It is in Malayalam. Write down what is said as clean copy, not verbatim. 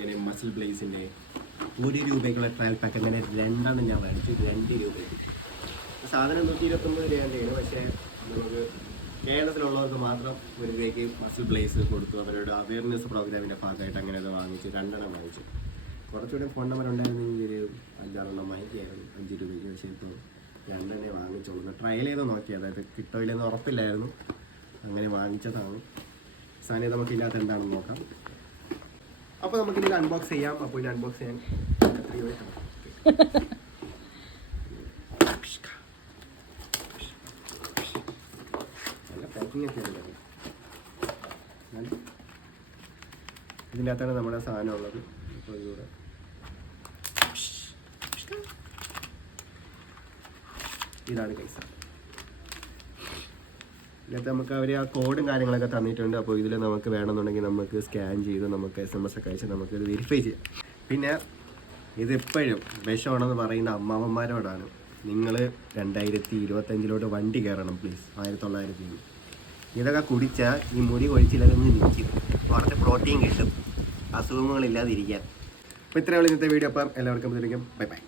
അങ്ങനെ മസിൽ ബ്ലേസിൻ്റെ 1 രൂപയ്ക്കുള്ള ട്രയൽ പാക്ക് അങ്ങനെ 2 ഞാൻ മേടിച്ചു. 2 രൂപ. സാധനം 129 രൂപയാണ്. പക്ഷേ നമുക്ക് കേരളത്തിലുള്ളവർക്ക് മാത്രം 1 രൂപയ്ക്ക് മസിൽ ബ്ലേസ് കൊടുത്തു. അവരുടെ അവയർനെസ് പ്രോഗ്രാമിൻ്റെ ഭാഗമായിട്ട് അങ്ങനെ അത് വാങ്ങിച്ചു. 2 വാങ്ങിച്ചു. കുറച്ചുകൂടി ഫോൺ നമ്പർ ഉണ്ടായിരുന്നെങ്കിൽ ഒരു 5-6 വാങ്ങിക്കായിരുന്നു 5 രൂപയ്ക്ക്. പക്ഷേ ഇപ്പോൾ 2 വാങ്ങിച്ചോളൂ. ട്രയൽ ചെയ്ത് നോക്കി, അതായത് കിട്ടില്ലെന്ന് ഉറപ്പില്ലായിരുന്നു, അങ്ങനെ വാങ്ങിച്ചതാണ്. സാധനം നമുക്ക് ഇതിനകത്ത് എന്താണെന്ന് നോക്കാം. അപ്പോൾ നമുക്കിതിൽ അൺബോക്സ് ചെയ്യാം. അപ്പോൾ ഇതിൽ അൺബോക്സ് ചെയ്യാൻ നല്ല പാക്കിംഗ് ഒക്കെ ഉണ്ട്. ഇതിൻ്റെ അകത്താണ് നമ്മുടെ സാധനം ഉള്ളത്. അപ്പോൾ ഇതിലൂടെ ഇതാണ് പൈസ. ഇതിനകത്ത് നമുക്ക് അവർ ആ കോഡും കാര്യങ്ങളൊക്കെ തന്നിട്ടുണ്ട്. അപ്പോൾ ഇതിൽ നമുക്ക് വേണമെന്നുണ്ടെങ്കിൽ നമുക്ക് സ്കാൻ ചെയ്ത് നമുക്ക് SMS ഒക്കെ അയച്ച് നമുക്കിത് വെരിഫൈ ചെയ്യാം. പിന്നെ ഇതെപ്പോഴും വിഷമാണെന്ന് പറയുന്ന അമ്മാവന്മാരോടാണ്, നിങ്ങൾ 2025 വണ്ടി കയറണം പ്ലീസ്. 1900 ഇതൊക്കെ കുടിച്ചാൽ ഈ മുടി കൊഴിച്ചിലൊന്ന് നിൽക്കും, കുറച്ച് പ്രോട്ടീൻ കിട്ടും, അസുഖങ്ങളില്ലാതിരിക്കാൻ. അപ്പോൾ ഇത്രയുള്ള ഇന്നത്തെ വീഡിയോ. അപ്പം എല്ലാവർക്കും ബൈ ബൈ.